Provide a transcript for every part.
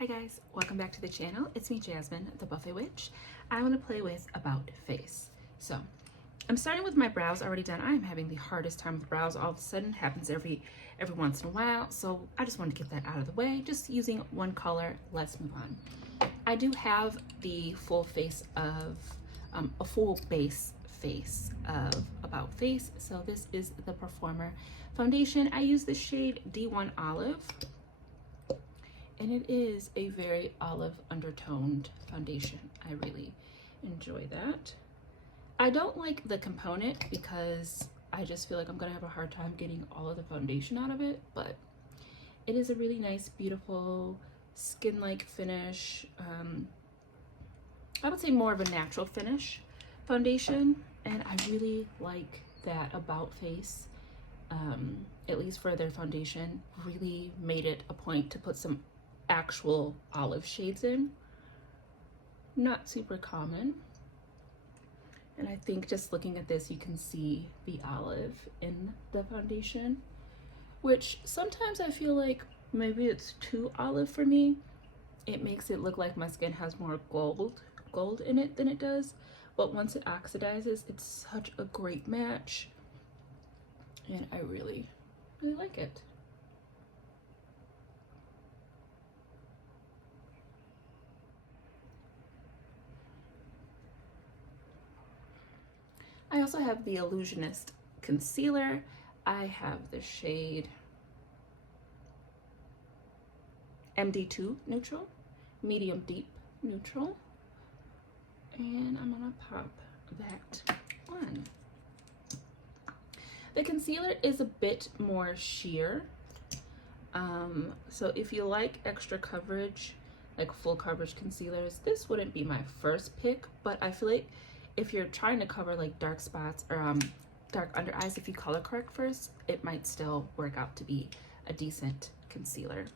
Hi guys, welcome back to the channel. It's me, Jasmine, the Buffet Witch. I want to play with About Face. So, I'm starting with my brows already done. I am having the hardest time with brows. All of a sudden, happens every once in a while. So I just wanted to get that out of the way. Just using one color. Let's move on. I do have the full face of a full base face of About Face. So this is the Performer foundation. I use the shade D1 Olive. And it is a very olive undertoned foundation. I really enjoy that. I don't like the component because I just feel like I'm gonna have a hard time getting all of the foundation out of it, but it is a really nice, beautiful, skin-like finish. I would say more of a natural finish foundation, and I really like that About Face, at least for their foundation, really made it a point to put some actual olive shades in. Not super common. And I think just looking at this, you can see the olive in the foundation, which sometimes I feel like maybe it's too olive for me. It makes it look like my skin has more gold in it than it does. But once it oxidizes, it's such a great match. And I really, really like it. I also have the Illusionist concealer. I have the shade MD2 Neutral, Medium Deep Neutral, and I'm gonna pop that on. The concealer is a bit more sheer. So if you like extra coverage, like full coverage concealers, this wouldn't be my first pick, but I feel like if you're trying to cover like dark spots or dark under eyes, if you color correct first, it might still work out to be a decent concealer.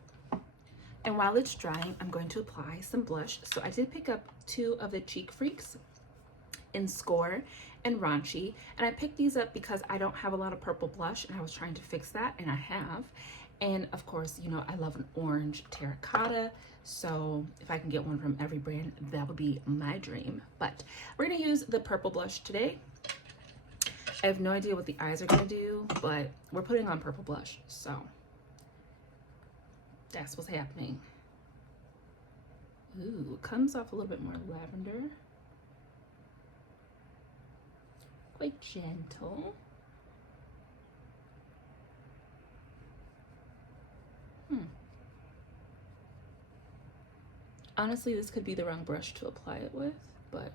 And while it's drying, I'm going to apply some blush. So I did pick up two of the Cheek Freaks in Score and Raunchy, and I picked these up because I don't have a lot of purple blush, and I was trying to fix that, and I have. And of course, you know, I love an orange terracotta, so if I can get one from every brand, that would be my dream. But we're gonna use the purple blush today. I have no idea what the eyes are gonna do, but we're putting on purple blush, so that's what's happening. Ooh, comes off a little bit more lavender. Quite gentle. Honestly, this could be the wrong brush to apply it with, but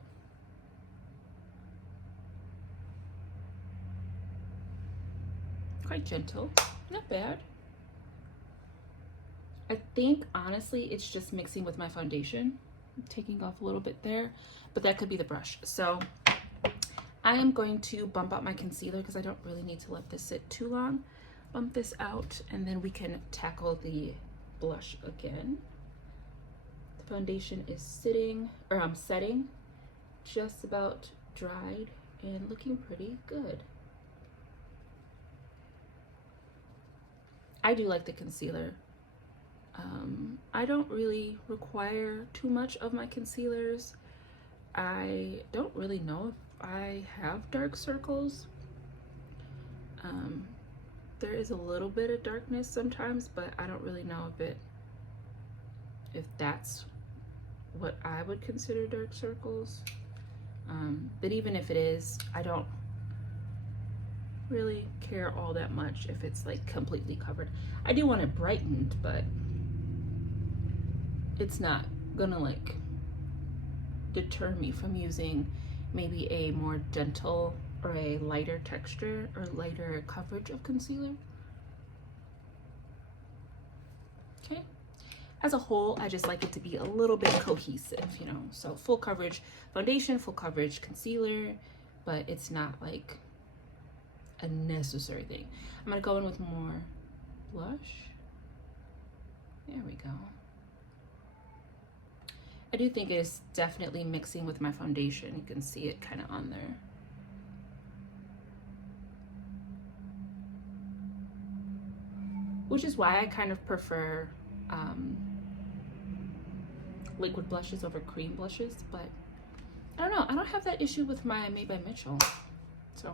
quite gentle, not bad. I think honestly it's just mixing with my foundation. I'm taking off a little bit there, but that could be the brush. So I am going to bump out my concealer because I don't really need to let this sit too long. Bump this out, and then we can tackle the blush again. The foundation is setting, just about dried and looking pretty good. I do like the concealer. I don't really require too much of my concealers. I don't really know if I have dark circles. There is a little bit of darkness sometimes, but I don't really know if that's what I would consider dark circles. But even if it is, I don't really care all that much if it's like completely covered. I do want it brightened, but it's not gonna like deter me from using maybe a more gentle or a lighter texture or lighter coverage of concealer. Okay, as a whole, I just like it to be a little bit cohesive, you know, so full coverage foundation, full coverage concealer, but it's not like a necessary thing. I'm gonna go in with more blush. There we go. I do think it is definitely mixing with my foundation. You can see it kind of on there. Which is why I kind of prefer liquid blushes over cream blushes, but I don't know. I don't have that issue with my Made by Mitchell. So,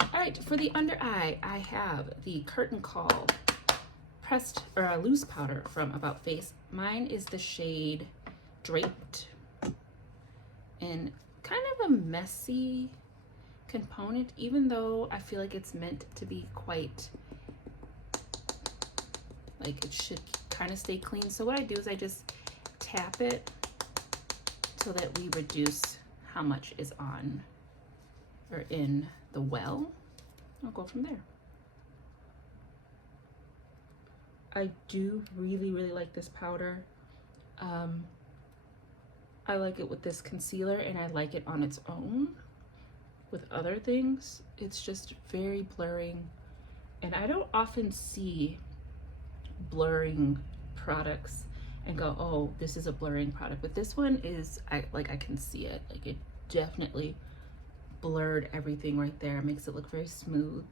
all right, for the under eye, I have the Curtain Call pressed or loose powder from About Face. Mine is the shade Draped, and kind of a messy component, even though I feel like it's meant to be quite, like it should kind of stay clean. So what I do is I just tap it so that we reduce how much is on or in the well. I'll go from there. I do really like this powder. I like it with this concealer, and I like it on its own. With other things, it's just very blurring, and I don't often see blurring products and go, oh, this is a blurring product. But this one is, I can see it. Like, it definitely blurred everything right there. It makes it look very smooth.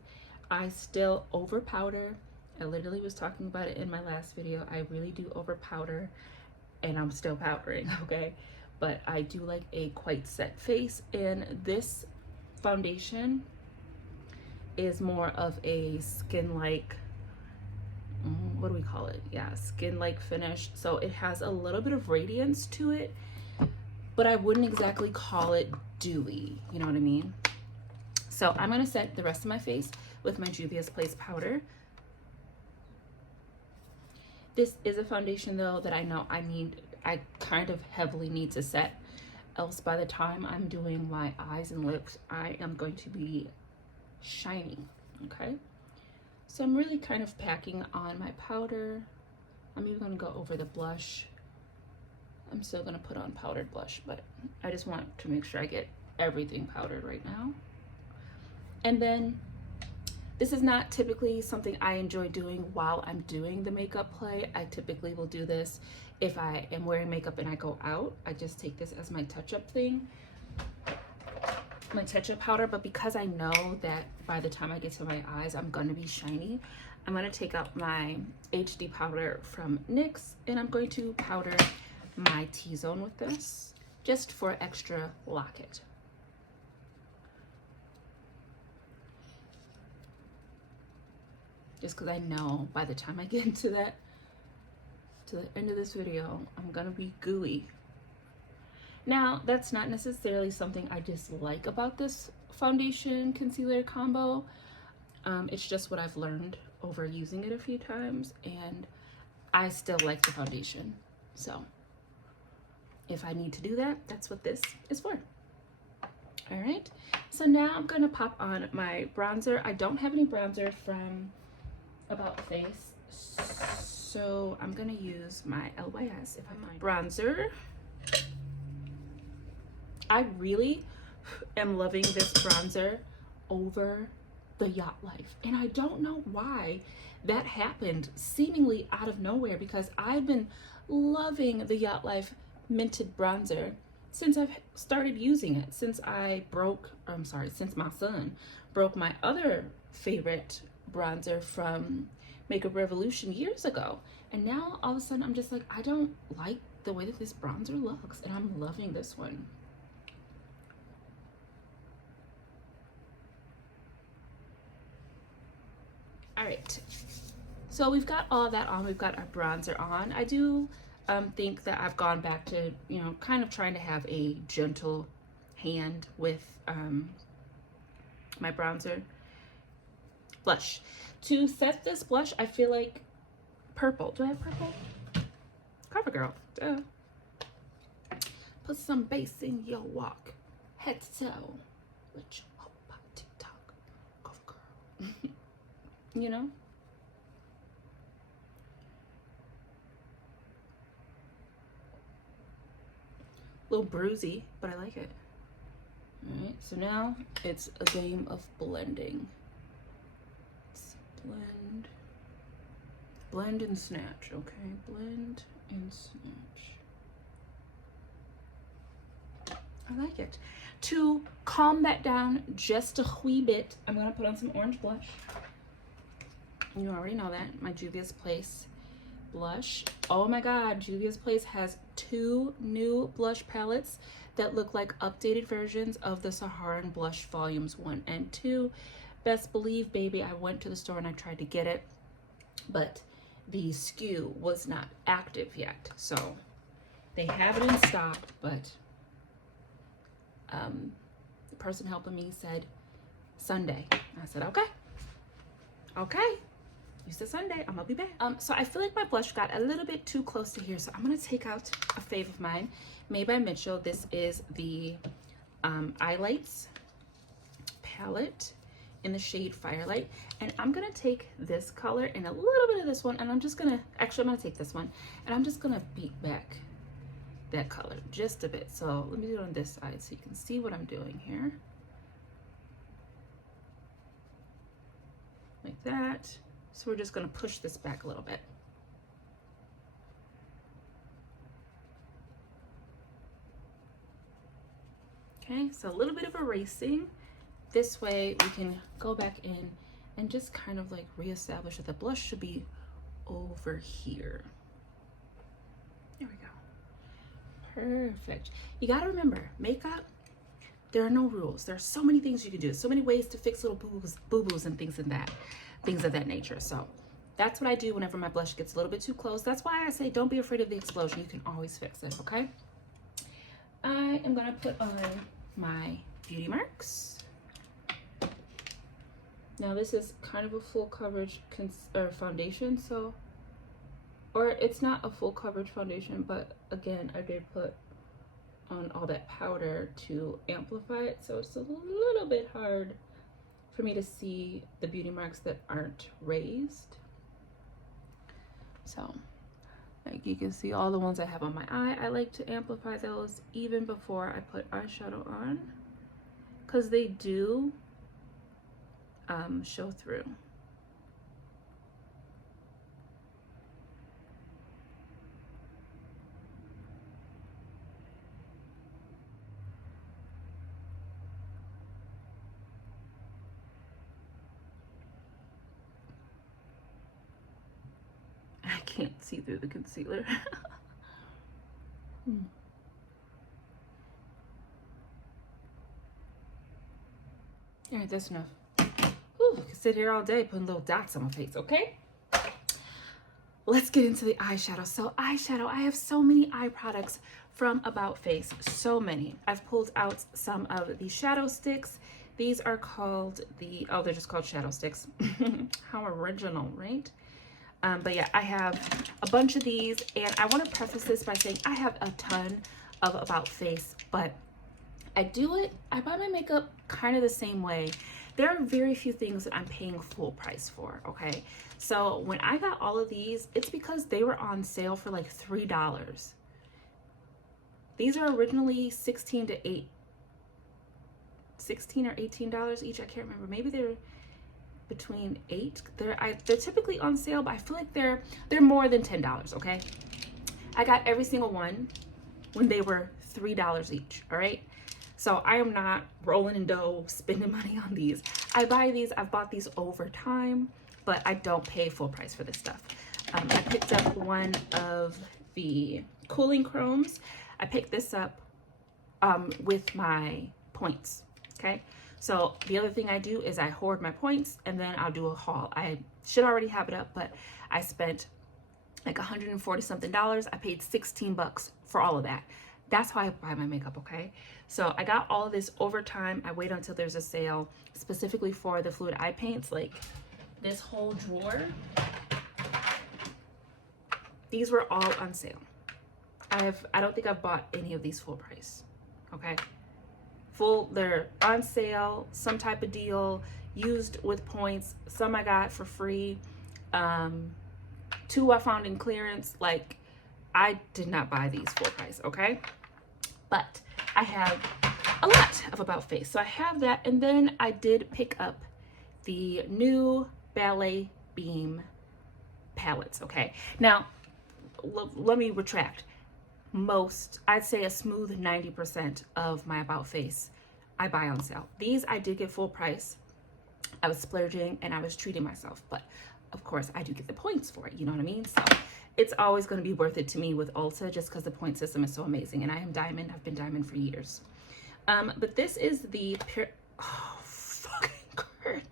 I still over powder. I literally was talking about it in my last video. I really do over powder, and I'm still powdering, okay? But I do like a quite set face, and this foundation is more of a skin-like, what do we call it? Yeah, skin-like finish. So it has a little bit of radiance to it, but I wouldn't exactly call it dewy, you know what I mean? So I'm gonna set the rest of my face with my Juvia's Place powder. This is a foundation though that I know I kind of heavily need to set, else by the time I'm doing my eyes and lips, I am going to be shiny, okay? So I'm really kind of packing on my powder. I'm even gonna go over the blush. I'm still gonna put on powdered blush, but I just want to make sure I get everything powdered right now. And then, this is not typically something I enjoy doing while I'm doing the makeup play. I typically will do this if I am wearing makeup and I go out. I just take this as my touch-up thing, my touch-up powder. But because I know that by the time I get to my eyes, I'm gonna be shiny, I'm gonna take out my HD powder from NYX, and I'm going to powder my T-zone with this, just for extra locket. Just because I know by the time I get into that, to the end of this video, I'm gonna be gooey. Now, that's not necessarily something I dislike about this foundation concealer combo. It's just what I've learned over using it a few times, and I still like the foundation. So if I need to do that, that's what this is for. All right, so now I'm gonna pop on my bronzer. I don't have any bronzer from About Face, so I'm gonna use my LYS if I find bronzer. I really am loving this bronzer over the Yacht Life, and I don't know why that happened seemingly out of nowhere, because I've been loving the Yacht Life Minted Bronzer since I've started using it, since since my son broke my other favorite bronzer from Makeup Revolution years ago. And now all of a sudden I'm just like, I don't like the way that this bronzer looks, and I'm loving this one. All right, so we've got all that on. We've got our bronzer on. I do think that I've gone back to, you know, kind of trying to have a gentle hand with my bronzer. Blush. To set this blush, I feel like purple. Do I have purple? CoverGirl. Duh. Put some bass in your walk. Head to toe. Let you hope on TikTok. CoverGirl. You know? A little bruisey, but I like it. Alright, so now it's a game of blending. Blend and snatch, okay? Blend and snatch. I like it. To calm that down just a wee bit, I'm gonna put on some orange blush. You already know that, my Juvia's Place blush. Oh my God, Juvia's Place has 2 new blush palettes that look like updated versions of the Saharan Blush Volumes 1 and 2. Best believe, baby, I went to the store and I tried to get it, but the SKU was not active yet. So they have it in stock, but the person helping me said Sunday. I said, okay. You said Sunday, I'm gonna be back. So I feel like my blush got a little bit too close to here, so I'm gonna take out a fave of mine, made by Mitchell. This is the Eyelights palette in the shade Firelight, and I'm gonna take this color and a little bit of this one, and I'm gonna take this one, and I'm just gonna beat back that color just a bit. So let me do it on this side so you can see what I'm doing here. Like that. So we're just gonna push this back a little bit. Okay, so a little bit of erasing. This way we can go back in and just kind of like reestablish that the blush should be over here. There we go. Perfect. You gotta remember, makeup, there are no rules. There are so many things you can do, so many ways to fix little boo-boos and things of that nature. So that's what I do whenever my blush gets a little bit too close. That's why I say don't be afraid of the explosion. You can always fix it, okay? I am gonna put on my Beauty Marks. Now this is kind of a full coverage foundation, so, or it's not a full coverage foundation, but again, I did put on all that powder to amplify it, so it's a little bit hard for me to see the beauty marks that aren't raised. So like you can see all the ones I have on my eye, I like to amplify those even before I put eyeshadow on, because they do show through. I can't see through the concealer. All right, that's enough. Whew, I can sit here all day putting little dots on my face, okay? Let's get into the eyeshadow. So eyeshadow, I have so many eye products from About Face, so many. I've pulled out some of the shadow sticks. These are called they're just called shadow sticks. How original, right? But yeah, I have a bunch of these, and I want to preface this by saying I have a ton of About Face, but I buy my makeup kind of the same way. There are very few things that I'm paying full price for, okay? So when I got all of these, it's because they were on sale for like $3. These are originally $16 or $18 each. I can't remember. Maybe they're between 8. They're typically on sale, but I feel like they're more than $10, okay? I got every single one when they were $3 each, all right? So I am not rolling in dough, spending money on these. I buy these, I've bought these over time, but I don't pay full price for this stuff. I picked up one of the Cooling Chromes. I picked this up with my points, okay? So the other thing I do is I hoard my points and then I'll do a haul. I should already have it up, but I spent like $140 something. I paid 16 bucks for all of that. That's how I buy my makeup, okay? So I got all of this over time. I wait until there's a sale specifically for the fluid eye paints, like this whole drawer. These were all on sale. I don't think I've bought any of these full price, okay? They're on sale, some type of deal, used with points. Some I got for free. 2 I found in clearance. Like, I did not buy these full price, okay? But I have a lot of About Face. So I have that, and then I did pick up the new Ballet Beam palettes, okay? Now, let me retract. I'd say a smooth 90% of my About Face I buy on sale. These I did get full price. I was splurging and I was treating myself, but of course I do get the points for it, you know what I mean? So it's always going to be worth it to me with Ulta just because the point system is so amazing. And I am Diamond. I've been Diamond for years. But this is the oh, fucking God.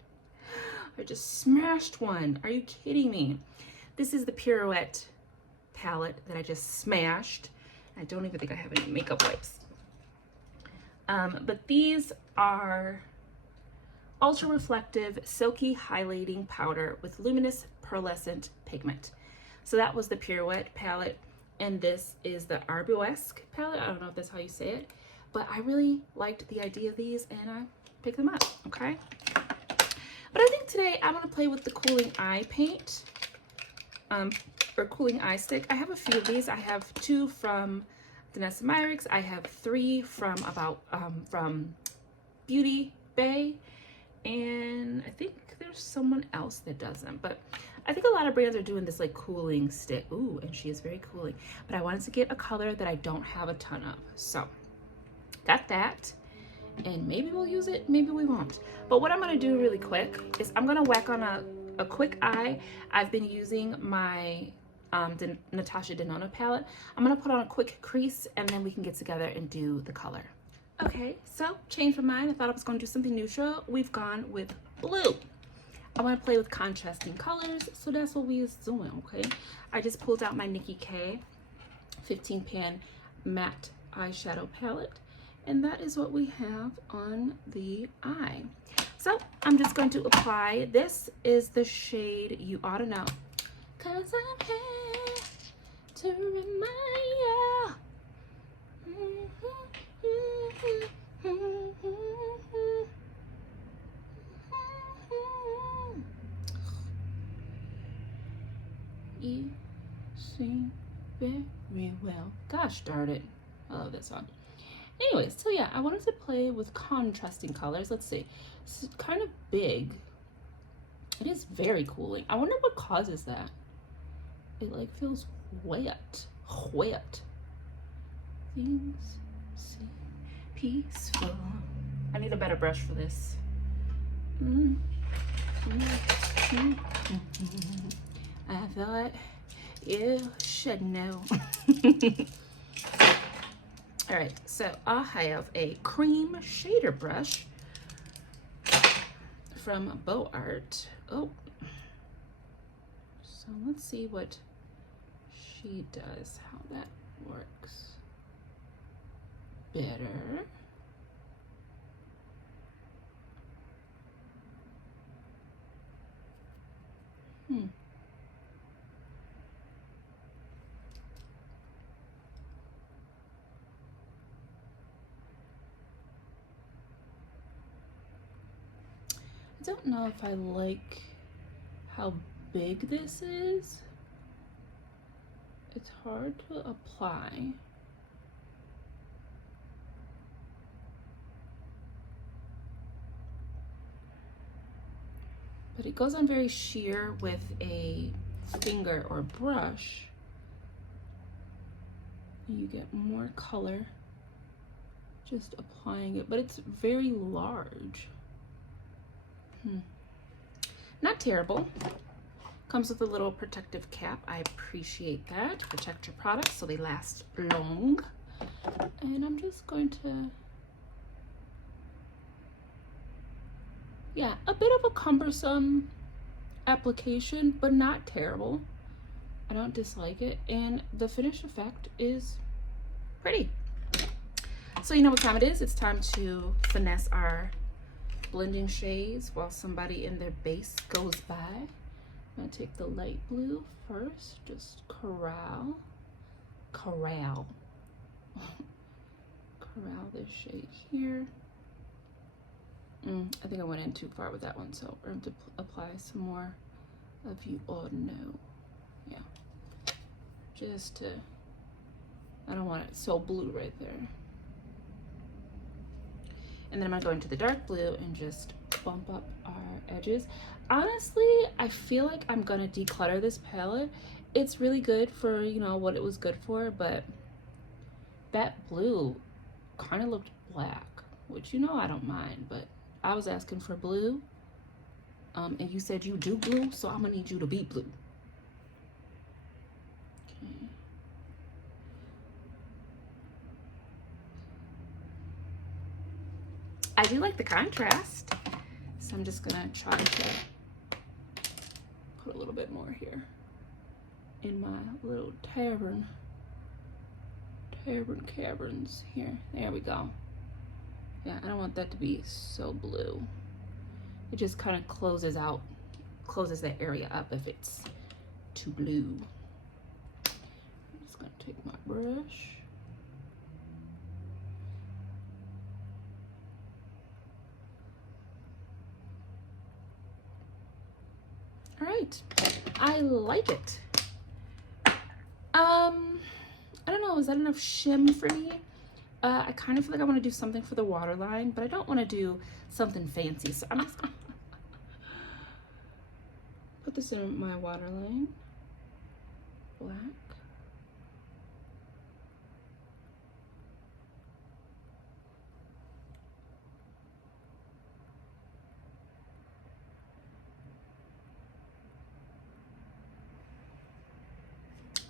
I just smashed one. Are you kidding me? This is the Pirouette palette that I just smashed. I don't even think I have any makeup wipes. But these are ultra reflective, silky highlighting powder with luminous pearlescent pigment. So that was the Pirouette palette, and this is the Arabesque palette. I don't know if that's how you say it, but I really liked the idea of these and I picked them up, okay? But I think today I'm gonna play with the Cooling Eye paint, or Cooling Eye stick. I have a few of these. I have 2 from Danessa Myricks. I have 3 from from Beauty Bay, and I think there's someone else that does them. But I think a lot of brands are doing this like cooling stick. Ooh, and she is very cooling. But I wanted to get a color that I don't have a ton of, so got that. And maybe we'll use it, maybe we won't. But what I'm gonna do really quick is I'm gonna whack on a quick eye. I've been using my Natasha Denona palette. I'm gonna put on a quick crease and then we can get together and do the color. Okay, so change of mind. I thought I was gonna do something neutral. We've gone with blue. I wanna play with contrasting colors, so that's what we is doing, okay? I just pulled out my Nikki K 15 pan matte eyeshadow palette. And that is what we have on the eye. So I'm just going to apply. This is the shade You Ought to Know. 'Cause I'm here to remind you. You sing very well. Gosh darn it. I love that song. Anyways, so yeah, I wanted to play with contrasting colors. Let's see. It's kind of big. It is very cooling. I wonder what causes that. It like feels wet. Wet. Things seem peaceful. I need a better brush for this. I thought you should know. All right, so I have a cream shader brush from Beau Art. Oh, so let's see what she does, how that works better. I don't know if I like how big this is. It's hard to apply. But it goes on very sheer with a finger or brush. You get more color just applying it, but it's very large. Not terrible. Comes with a little protective cap. I appreciate that. Protect your products so they last long. And I'm just going to, yeah, a bit of a cumbersome application, but not terrible. I don't dislike it, and the finished effect is pretty. So you know what time it is. It's time to finesse our blending shades while somebody in their base goes by. I'm gonna take the light blue first, just corral this shade here. I think I went in too far with that one, so we're going to apply some more of You Ought to Know. Yeah, just to, I don't want it so blue right there. And then I'm gonna go into the dark blue and just bump up our edges. Honestly, I feel like I'm gonna declutter this palette. It's really good for, you know, what it was good for, but that blue kind of looked black, which, you know, I don't mind, but I was asking for blue, and you said you do blue, so I'm gonna need you to be blue. I do like the contrast. So I'm just gonna try to put a little bit more here in my little caverns here. There we go. Yeah, I don't want that to be so blue. It just kind of closes that area up if it's too blue. I'm just gonna take my brush. All right, I like it. I don't know, is that enough shim for me? I kind of feel like I want to do something for the waterline, but I don't want to do something fancy. So I'm just gonna put this in my waterline. Black.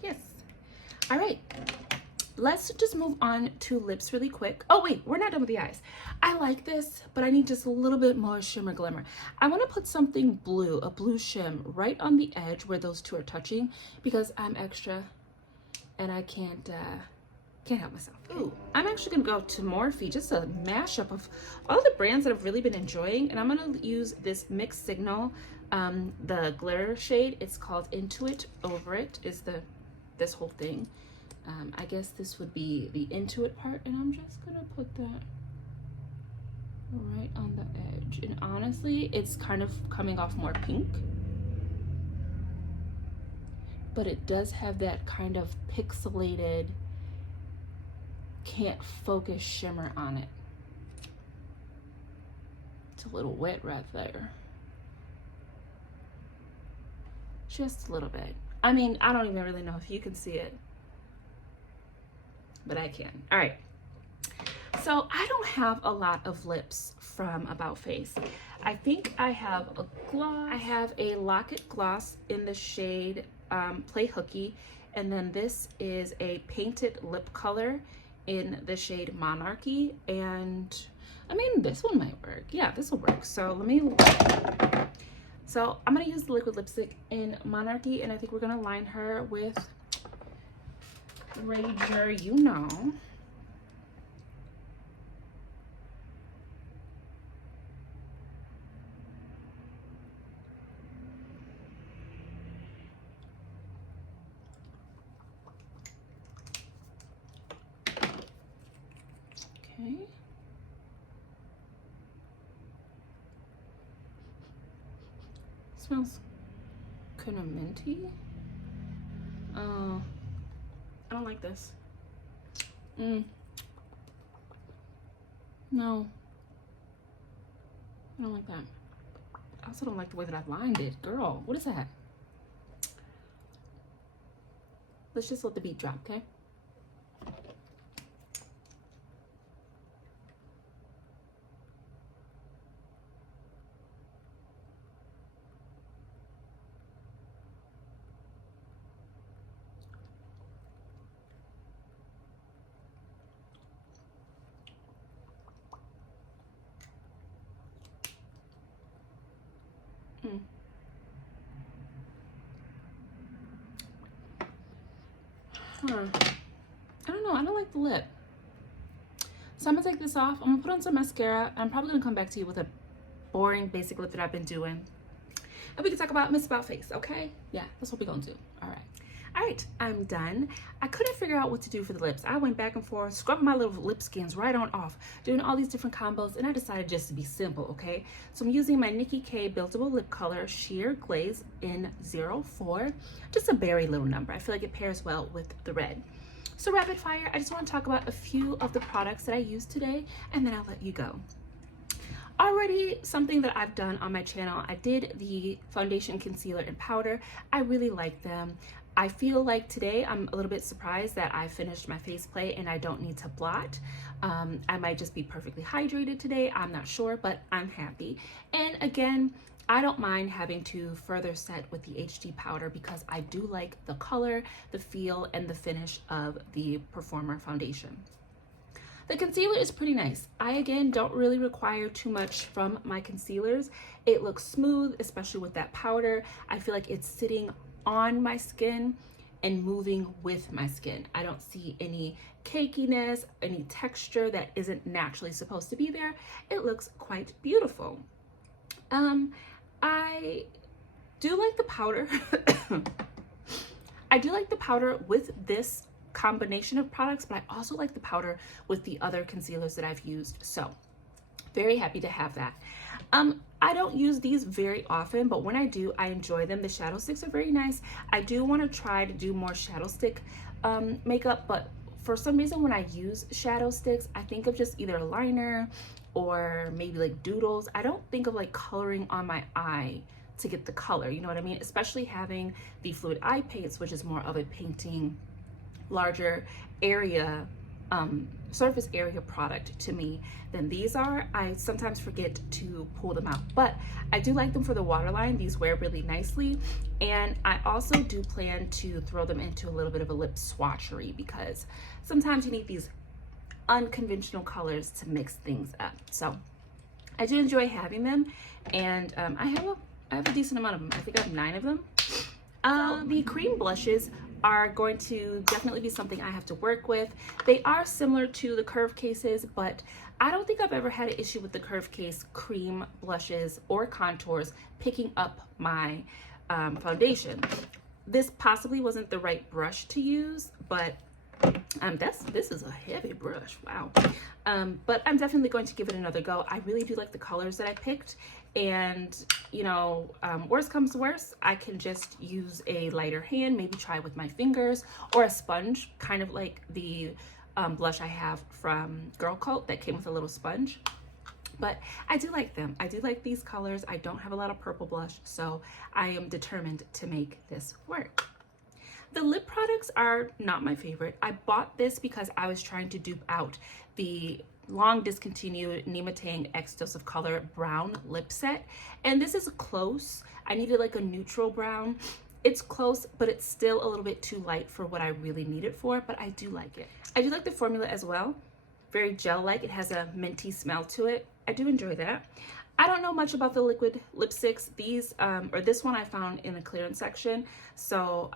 Yes. All right. Let's just move on to lips really quick. Oh wait, we're not done with the eyes. I like this, but I need just a little bit more shimmer glimmer. I want to put something blue, a blue shim right on the edge where those two are touching, because I'm extra and I can't help myself. Ooh, I'm actually gonna go to Morphe, just a mashup of all the brands that I've really been enjoying, and I'm gonna use this Mixed Signal, the glitter shade. It's called Intuit. Over it is this whole thing. I guess this would be the Intuit part, and I'm just gonna put that right on the edge. And honestly, it's kind of coming off more pink, but it does have that kind of pixelated, can't focus shimmer on it. It's a little wet right there. Just a little bit. I mean, I don't even really know if you can see it, but I can. All right. So I don't have a lot of lips from About Face. I think I have a gloss. I have a Lock-It gloss in the shade Play Hooky. And then this is a painted lip color in the shade Monarchy. And I mean, this one might work. Yeah, this will work. So I'm gonna use the liquid lipstick in Monarchy, and I think we're gonna line her with Rager, you know. Okay. Smells kind of minty. I don't like this. No. I don't like that. I also don't like the way that I've lined it. Girl, what is that? Let's just let the beat drop, okay? I don't know. I don't like the lip. So I'm gonna take this off. I'm gonna put on some mascara. I'm probably gonna come back to you with a boring basic lip that I've been doing, and we can talk about Miss About Face, okay? Yeah, that's what we're gonna do. All right, I'm done. I couldn't figure out what to do for the lips. I went back and forth, scrubbing my little lip skins right on off, doing all these different combos, and I decided just to be simple, okay? So I'm using my Nikki K Buildable Lip Color Sheer Glaze in 04. Just a very little number. I feel like it pairs well with the red. So rapid fire, I just want to talk about a few of the products that I used today, and then I'll let you go. Already something that I've done on my channel, I did the foundation, concealer, and powder. I really like them. I feel like today I'm a little bit surprised that I finished my face plate and I don't need to blot. I might just be perfectly hydrated today. I'm not sure, but I'm happy. And again, I don't mind having to further set with the HD powder because I do like the color, the feel, and the finish of the Performer foundation. The concealer is pretty nice. I, again, don't really require too much from my concealers. It looks smooth, especially with that powder. I feel like it's sitting on my skin and moving with my skin. I don't see any cakiness, any texture that isn't naturally supposed to be there. It looks quite beautiful. I do like the powder. I do like the powder with this combination of products, but I also like the powder with the other concealers that I've used. So very happy to have that. I don't use these very often, but when I do, I enjoy them. The shadow sticks are very nice. I do want to try to do more shadow stick makeup, but for some reason when I use shadow sticks, I think of just either a liner or maybe like doodles. I don't think of like coloring on my eye to get the color, you know what I mean? Especially having the fluid eye paints, which is more of a painting larger area, surface area product to me than these are. I sometimes forget to pull them out, but I do like them for the waterline. These wear really nicely, and I also do plan to throw them into a little bit of a lip swatchery because sometimes you need these unconventional colors to mix things up. So I do enjoy having them, and I have a decent amount of them. I think I have 9 of them. The cream blushes are going to definitely be something I have to work with. They are similar to the Curve Cases, but I don't think I've ever had an issue with the Curve Case cream blushes or contours picking up my foundation. This possibly wasn't the right brush to use, but this is a heavy brush, wow. But I'm definitely going to give it another go. I really do like the colors that I picked, and you know, worst comes to worst, I can just use a lighter hand, maybe try with my fingers or a sponge, kind of like the blush I have from Girl Cult that came with a little sponge. But I do like them. I do like these colors. I don't have a lot of purple blush, so I am determined to make this work. The lip products are not my favorite. I bought this because I was trying to dupe out the long discontinued Nema Tang X Dose of Color brown lip set, and this is close. I needed like a neutral brown. It's close, but it's still a little bit too light for what I really need it for, but I do like it. I do like the formula as well. Very gel-like. It has a minty smell to it. I do enjoy that. I don't know much about the liquid lipsticks. These, or this one I found in the clearance section, so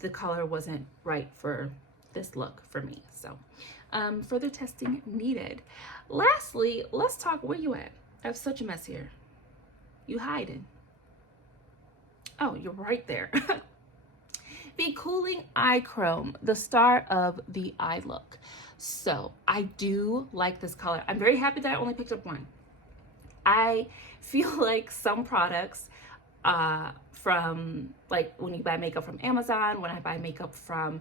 the color wasn't right for this look for me. So further testing needed. Lastly, let's talk, where you at? I have such a mess here. You hiding. Oh, you're right there. The Cooling Eye Chrome, the star of the eye look. So I do like this color. I'm very happy that I only picked up one. I feel like some products from, like when you buy makeup from Amazon, when I buy makeup from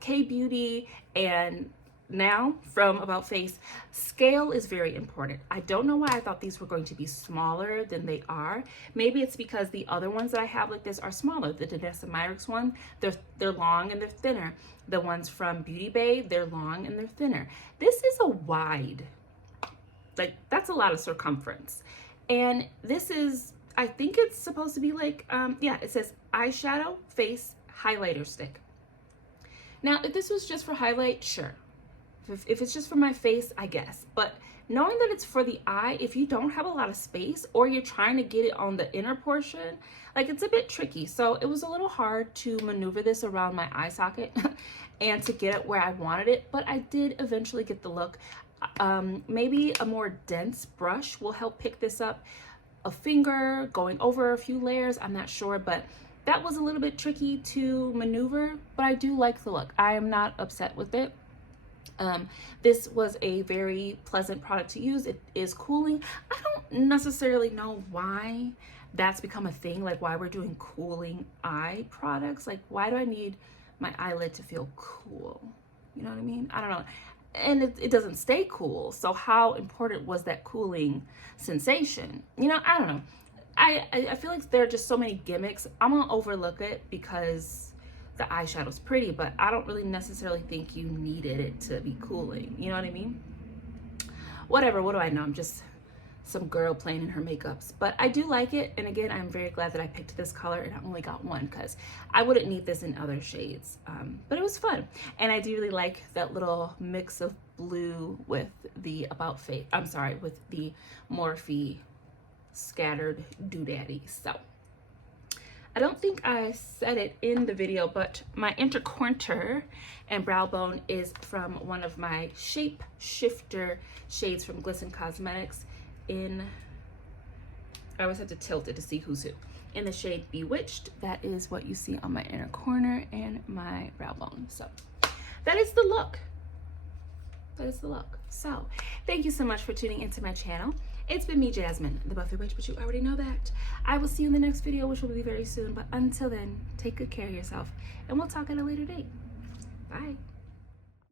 K-Beauty, and now from About Face, scale is very important. I don't know why I thought these were going to be smaller than they are. Maybe it's because the other ones that I have like this are smaller. The Danessa Myricks one, they're long and they're thinner. The ones from Beauty Bay, they're long and they're thinner. This is a wide, like that's a lot of circumference. And this is, I think it's supposed to be like, yeah, it says eyeshadow face highlighter stick. Now, if this was just for highlight, sure. If it's just for my face, I guess. But knowing that it's for the eye, if you don't have a lot of space or you're trying to get it on the inner portion, like it's a bit tricky. So it was a little hard to maneuver this around my eye socket and to get it where I wanted it. But I did eventually get the look. Maybe a more dense brush will help pick this up. A finger going over a few layers, I'm not sure, but that was a little bit tricky to maneuver, but I do like the look. I am not upset with it. This was a very pleasant product to use. It is cooling. I don't necessarily know why that's become a thing, like why we're doing cooling eye products. Like, why do I need my eyelid to feel cool? You know what I mean? I don't know. And it doesn't stay cool. So how important was that cooling sensation? You know, I don't know. I feel like there are just so many gimmicks. I'm gonna overlook it because the eyeshadow's pretty, but I don't really necessarily think you needed it to be cooling. You know what I mean? Whatever, what do I know? I'm just some girl playing in her makeups, but I do like it. And again, I'm very glad that I picked this color and I only got one because I wouldn't need this in other shades, but it was fun. And I do really like that little mix of blue with the with the Morphe scattered doodaddy. So I don't think I said it in the video, but my intercorner and brow bone is from one of my Shape Shifter shades from Glisten Cosmetics in, I always have to tilt it to see who's who, in the shade Bewitched. That is what you see on my inner corner and my brow bone. So that is the look. That is the look. So thank you so much for tuning into my channel. It's been me, Jasmine, the Buffy Witch, but you already know that. I will see you in the next video, which will be very soon. But until then, take good care of yourself, and we'll talk at a later date. Bye.